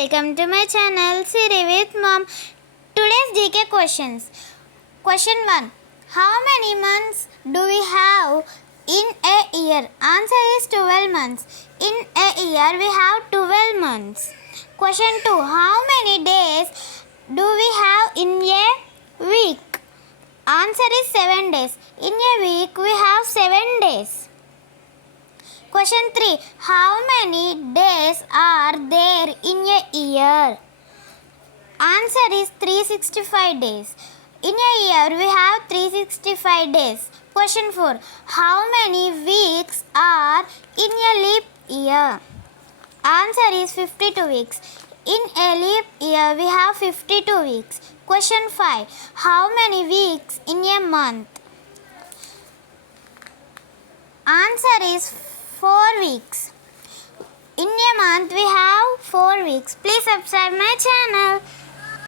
welcome to my channel Siri with Mom. Today's GK questions. Question 1. How many months do we have in a year? Answer is 12 months. In a year we have 12 months. Question 2. How many days do we have in a week? Answer is 7 days. In a week we have 7 days. Question 3. How many days are there in a year? Answer is 365 days. In a year we have 365 days. Question 4. How many weeks are in a leap year? Answer is 52 weeks. In a leap year we have 52 weeks. Question 5. How many weeks in a month? Answer is 4 weeks. In a month we have 4 weeks. Please subscribe my channel.